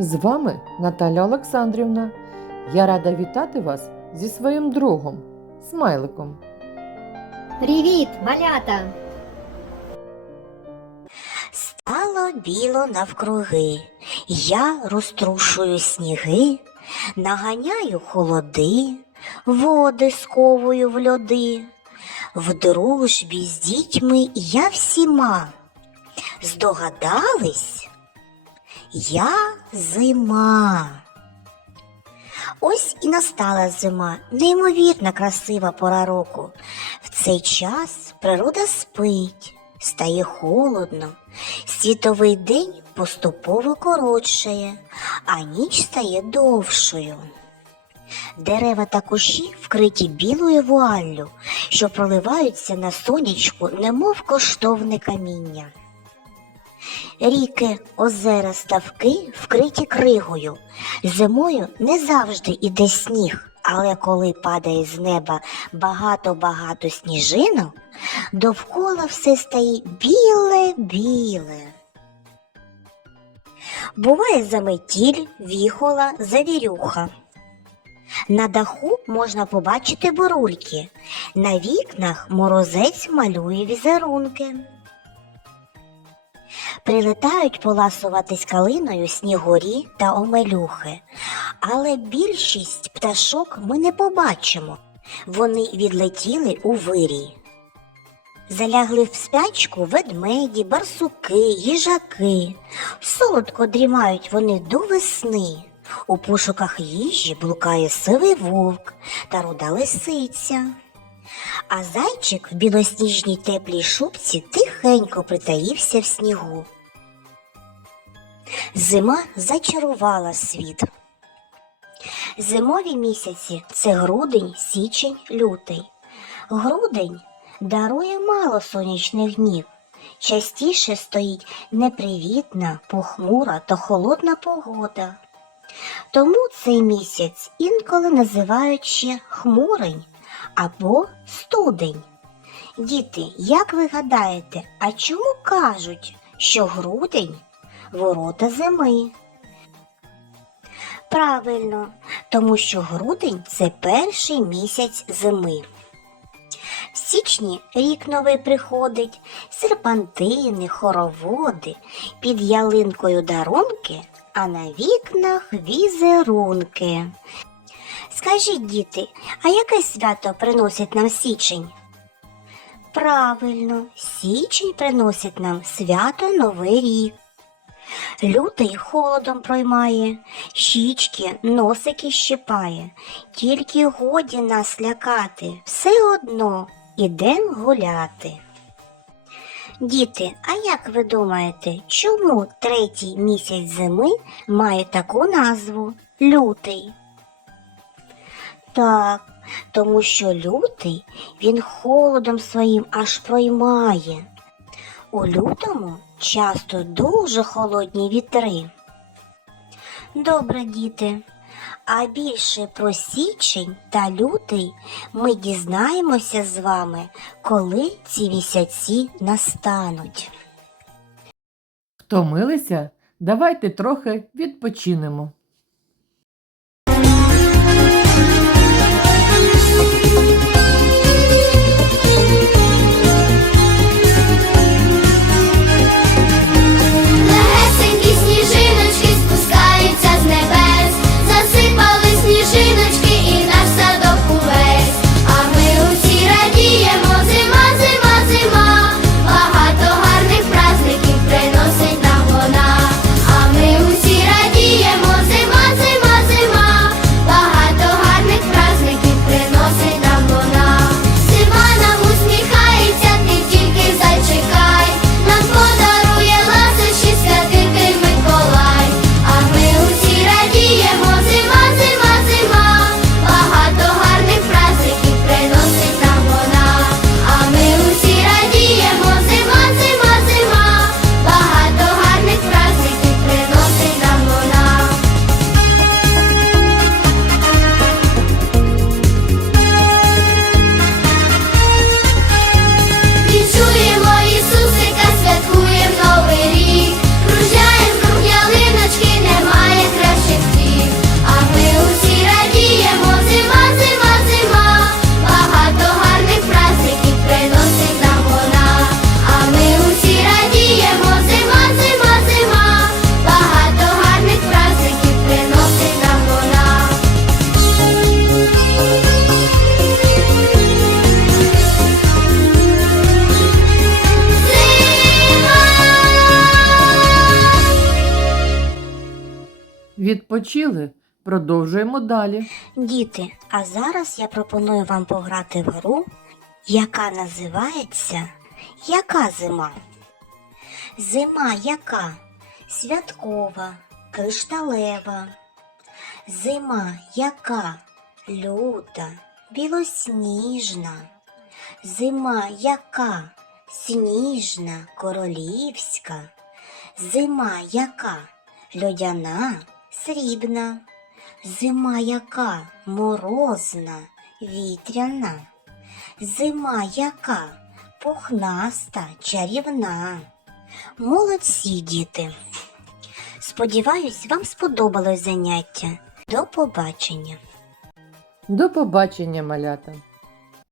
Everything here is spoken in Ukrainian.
З вами Наталя Олександрівна. Я рада вітати вас зі своїм другом, смайликом. Привіт, малята! Стало біло навкруги, я розтрушую сніги, наганяю холоди, води сковую в льоди. В дружбі з дітьми я всіма. Здогадались? Я зима. Ось і настала зима, неймовірно красива пора року. В цей час природа спить, стає холодно, світовий день поступово коротшає, а ніч стає довшою. Дерева та кущі вкриті білою вуаллю, що проливаються на сонячку, немов коштовне каміння. Ріки, озера, ставки вкриті кригою. Зимою не завжди іде сніг, але коли падає з неба багато-багато сніжинок, довкола все стає біле-біле. Буває заметіль, віхола, завірюха. На даху можна побачити бурульки, на вікнах морозець малює візерунки. Прилетають поласуватись калиною снігурі та омелюхи, але більшість пташок ми не побачимо. Вони відлетіли у вирій. Залягли в спячку ведмеді, барсуки, їжаки. Солодко дрімають вони до весни. У пошуках їжі блукає сивий вовк та руда лисиця. А зайчик в білосніжній теплій шубці тихенько притаївся в снігу. Зима зачарувала світ. Зимові місяці це грудень, січень, лютий. Грудень дарує мало сонячних днів. Частіше стоїть непривітна, похмура та холодна погода. Тому цей місяць інколи називають ще хмурень або студень. Діти, як ви гадаєте, а чому кажуть, що грудень ворота зими? Правильно, тому що грудень це перший місяць зими. В січні рік новий приходить, серпантини, хороводи, під ялинкою дарунки, а на вікнах візерунки. Скажіть, діти, а яке свято приносить нам січень? Правильно, січень приносить нам свято Новий рік. Лютий холодом проймає, щічки, носики щипає, тільки годі нас лякати, все одно ідем гуляти. Діти, а як ви думаєте, чому третій місяць зими має таку назву лютий? Так, тому що лютий він холодом своїм аж проймає. У лютому часто дуже холодні вітри. Добре, діти. А більше про січень та лютий ми дізнаємося з вами, коли ці місяці настануть. Втомилися? Давайте трохи відпочинемо. Відпочили? Продовжуємо далі. Діти, а зараз я пропоную вам пограти в гру, яка називається Яка зима? Зима яка? Святкова, кришталева. Зима яка? Люта, білосніжна. Зима яка? Сніжна, королівська. Зима яка? Льодяна, срібна. Зима яка морозна, вітряна, зима яка пухнаста, чарівна. Молодці, діти. Сподіваюсь, вам сподобалось заняття. До побачення. До побачення, малята!